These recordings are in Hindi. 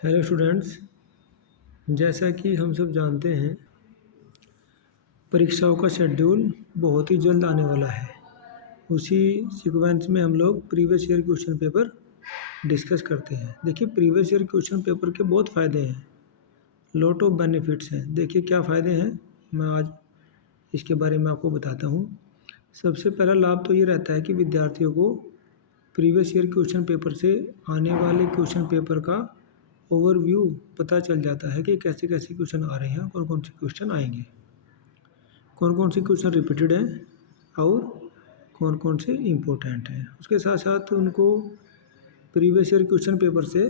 Hello students. जैसा कि हम सब जानते हैं, परीक्षाओं का शेड्यूल बहुत ही जल्द आने वाला है। उसी सीक्वेंस में हम लोग previous year question paper discuss करते हैं। देखिए, प्रीवियस ईयर क्वेश्चन पेपर के बहुत फ़ायदे हैं, लॉट ऑफ बेनिफिट्स हैं। देखिए क्या फ़ायदे हैं, मैं आज इसके बारे में आपको बताता हूँ। सबसे पहला लाभ तो ये रहता है कि विद्यार्थियों को प्रीवियस ईयर क्वेश्चन पेपर से आने वाले क्वेश्चन पेपर का ओवरव्यू पता चल जाता है कि कैसे कैसे क्वेश्चन आ रहे हैं, कौन कौन से क्वेश्चन आएंगे, कौन कौन से क्वेश्चन रिपीटेड हैं और कौन कौन से इम्पोर्टेंट हैं। उसके साथ साथ उनको प्रीवियस ईयर क्वेश्चन पेपर से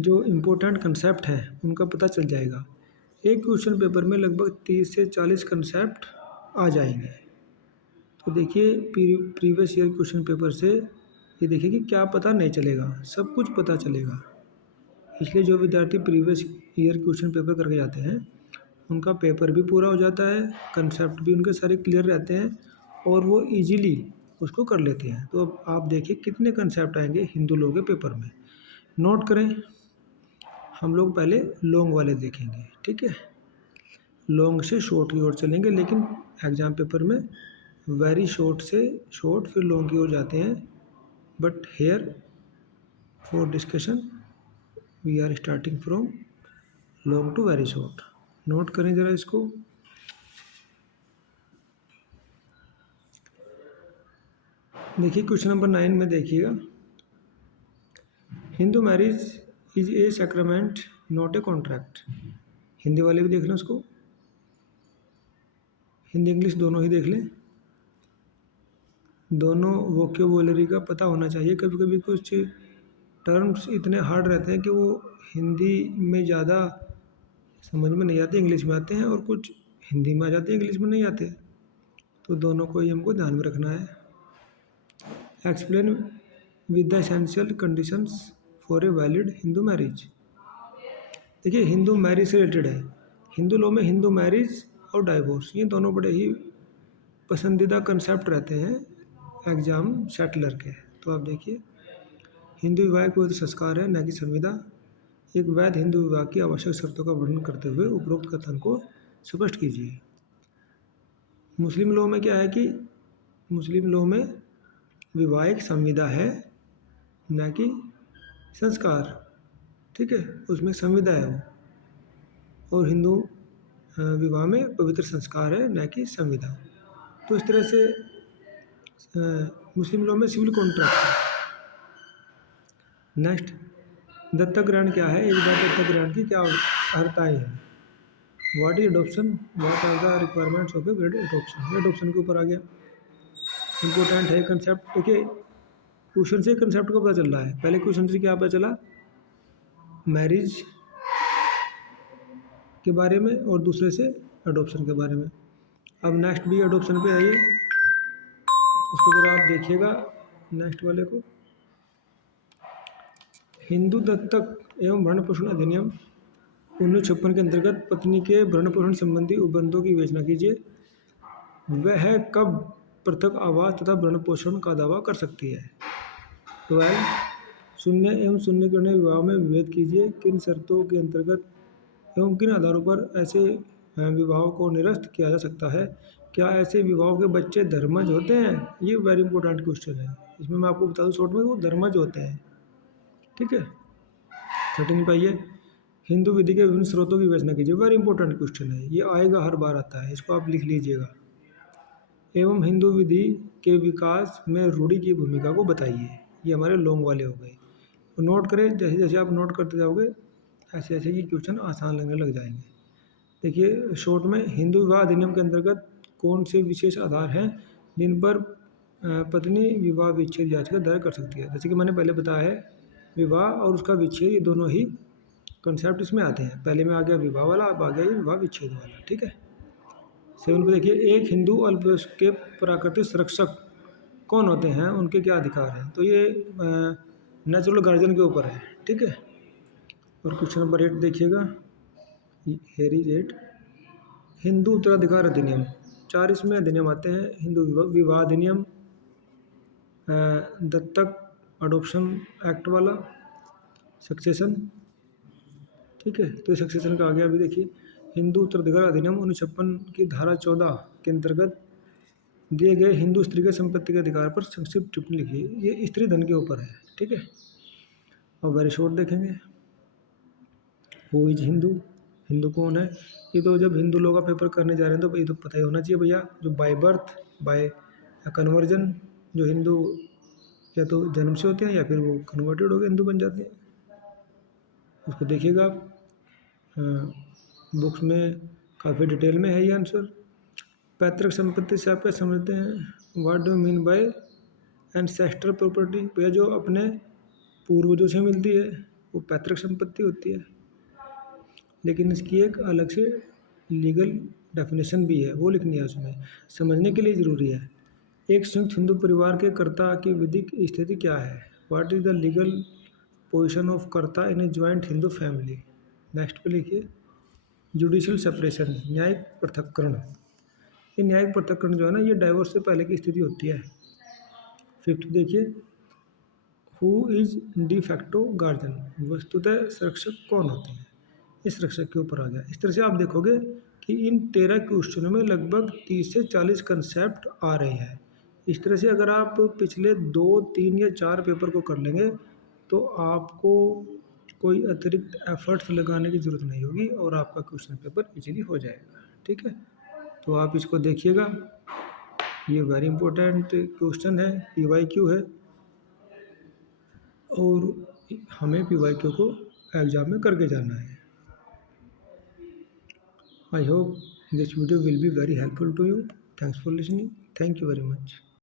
जो इम्पोर्टेंट कंसेप्ट हैं उनका पता चल जाएगा। एक क्वेश्चन पेपर में लगभग 30 से 40 कंसेप्ट आ जाएंगे। तो देखिए, प्रीवियस ईयर क्वेश्चन पेपर से ये देखिए कि क्या पता नहीं चलेगा, सब कुछ पता चलेगा। इसलिए जो विद्यार्थी प्रीवियस ईयर क्वेश्चन पेपर करके जाते हैं उनका पेपर भी पूरा हो जाता है, कंसेप्ट भी उनके सारे क्लियर रहते हैं और वो इजीली उसको कर लेते हैं। तो अब आप देखिए कितने कंसेप्ट आएंगे हिंदू लॉ के पेपर में। नोट करें, हम लोग पहले लॉन्ग वाले देखेंगे, ठीक है। लॉन्ग से शॉर्ट की ओर चलेंगे, लेकिन एग्ज़ाम पेपर में वेरी शॉर्ट से शॉर्ट फिर लॉन्ग की ओर जाते हैं। But here for discussion we are starting from long to very short. Note करें ज़रा इसको। देखिए क्वेश्चन नंबर 9 में देखिएगा, Hindu marriage is a sacrament not a contract. Hindi वाले भी देख लें उसको, हिंदी इंग्लिश दोनों ही देख लें। दोनों वोकेबुलरी का पता होना चाहिए। कभी कभी कुछ टर्म्स इतने हार्ड रहते हैं कि वो हिंदी में ज़्यादा समझ में नहीं आते, इंग्लिश में आते हैं, और कुछ हिंदी में आ जाते हैं, इंग्लिश में नहीं आते। तो दोनों को ही हमको ध्यान में रखना है। Explain with the essential conditions for a valid Hindu marriage. देखिए, हिंदू मैरिज से रिलेटेड है। हिंदू लॉ में हिंदू मैरिज और डाइवोर्स, ये दोनों बड़े ही पसंदीदा कंसेप्ट रहते हैं एग्जाम सेटलर के। तो आप देखिए, हिंदू विवाह एक पवित्र संस्कार है, न कि संविदा। एक वैध हिंदू विवाह की आवश्यक शर्तों का वर्णन करते हुए उपरोक्त कथन को स्पष्ट कीजिए। मुस्लिम लॉ में क्या है कि मुस्लिम लॉ में विवाह एक संविदा है, न कि संस्कार, ठीक है, उसमें संविदा है वो। और हिंदू विवाह में पवित्र संस्कार है, न कि संविदा। तो इस तरह से मुस्लिम लॉ में सिविल कॉन्ट्रैक्ट है। नेक्स्ट, दत्तक ग्रहण क्या है, एक बार दत्तक ग्रहण की क्या अर्हताएँ हैं। What is adoption, what are the requirements of a valid adoption. ये अडोप्शन के ऊपर आ गया, इंपॉर्टेंट है कंसेप्ट। देखिए, क्वेश्चन से कंसेप्ट का पता चल रहा है। पहले क्वेश्चन से क्या पता चला, मैरिज के बारे में, और दूसरे से अडोप्शन के बारे में। अब नेक्स्ट भी अडोप्शन पे आइए, उसको जरा आप देखिएगा नेक्स्ट वाले को। हिंदू दत्तक एवं भरण पोषण अधिनियम 1956 के अंतर्गत पत्नी के भरण पोषण संबंधी उपबंधों की विवेचना कीजिए। वह कब पृथक आवास तथा भरण पोषण का दावा कर सकती है। 12, शून्य एवं शून्य किरणीय विवाह में विभेद कीजिए। किन शर्तों के अंतर्गत एवं किन आधारों पर ऐसे विवाहों को निरस्त किया जा सकता है। क्या ऐसे विवाहों के बच्चे धर्मज होते हैं। ये वेरी इंपॉर्टेंट क्वेश्चन है। इसमें मैं आपको बता दूं शॉर्ट में, वो धर्मज होते हैं, ठीक है। 13 पाइए, हिंदू विधि के विभिन्न स्रोतों की विवेचना कीजिए। वेरी इंपॉर्टेंट क्वेश्चन है, ये आएगा, हर बार आता है, इसको आप लिख लीजिएगा। एवं हिंदू विधि के विकास में रूढ़ि की भूमिका को बताइए। ये हमारे लॉन्ग वाले हो गए। तो नोट करें, जैसे जैसे आप नोट करते जाओगे ऐसे ऐसे ये क्वेश्चन आसान लगने लग जाएंगे। देखिए शॉर्ट में, हिंदू विवाह अधिनियम के अंतर्गत कौन से विशेष आधार हैं जिन पर पत्नी विवाह विच्छेद याचिका दायर कर सकती है। जैसे कि मैंने पहले बताया है, विवाह और उसका विच्छेद, ये दोनों ही कंसेप्ट इसमें आते हैं। पहले में आ गया विवाह वाला, अब आ गया ये विवाह विच्छेद वाला, ठीक है। 7 पे देखिए, एक हिंदू अल्पवयस्क के प्राकृतिक संरक्षक कौन होते हैं, उनके क्या अधिकार हैं। तो ये नेचुरल गार्जियन के ऊपर है, ठीक है। और क्वेश्चन नंबर 8 देखिएगा, हेयर इज 8, हिंदू उत्तराधिकार अधिनियम। 4 इसमें अधिनियम आते हैं, हिंदू विवाह अधिनियम, दत्तक अडोप्शन एक्ट वाला, सक्सेशन, ठीक है। तो सक्सेशन का आगे अभी देखिए, हिंदू उत्तराधिकार अधिनियम 1956 की धारा 14 के अंतर्गत दिए गए हिंदू स्त्री के संपत्ति के अधिकार पर संक्षिप्त टिप्पणी लिखिए। ये स्त्री धन के ऊपर है, ठीक है। और वेरी शॉर्ट देखेंगे, हु इज हिंदू, हिंदू कौन है। ये तो जब हिंदू लोग का पेपर करने जा रहे हैं तो ये तो पता ही होना चाहिए भैया, जो बाय बर्थ, बाय कन्वर्जन, जो हिंदू या तो जन्म से होते हैं या फिर वो कन्वर्टेड होकर हिंदू बन जाते हैं, उसको देखिएगा आप। बुक्स में काफ़ी डिटेल में है ये आंसर। पैतृक संपत्ति से आप क्या समझते हैं, what do mean by ancestral property. भैया जो अपने पूर्वजों से मिलती है वो पैतृक संपत्ति होती है, लेकिन इसकी एक अलग से लीगल डेफिनेशन भी है, वो लिखनी है उसमें, समझने के लिए ज़रूरी है। एक संयुक्त हिंदू परिवार के कर्ता की विधिक स्थिति क्या है, what is the legal position of कर्ता इन ए ज्वाइंट हिंदू फैमिली। नेक्स्ट पे लिखिए, जुडिशियल सेपरेशन, न्यायिक पृथक्करण। ये न्यायिक पृथक्करण जो है ना, ये डाइवोर्स से पहले की स्थिति होती है। फिफ्थ देखिए, who is de facto guardian, वस्तुतः संरक्षक कौन होते हैं, इस संरक्षक के ऊपर आ गया। इस तरह से आप देखोगे कि इन 13 क्वेश्चनों में लगभग 30 से 40 कंसेप्ट आ रहे हैं। इस तरह से अगर आप पिछले 2, 3 या 4 पेपर को कर लेंगे तो आपको कोई अतिरिक्त एफर्ट्स लगाने की ज़रूरत नहीं होगी और आपका क्वेश्चन पेपर इजीली हो जाएगा, ठीक है। तो आप इसको देखिएगा, ये वेरी इंपॉर्टेंट क्वेश्चन है, PYQ है, और हमें PYQ को एग्ज़ाम में करके जाना है। I hope this video will be very helpful to you. Thanks for listening. Thank you very much.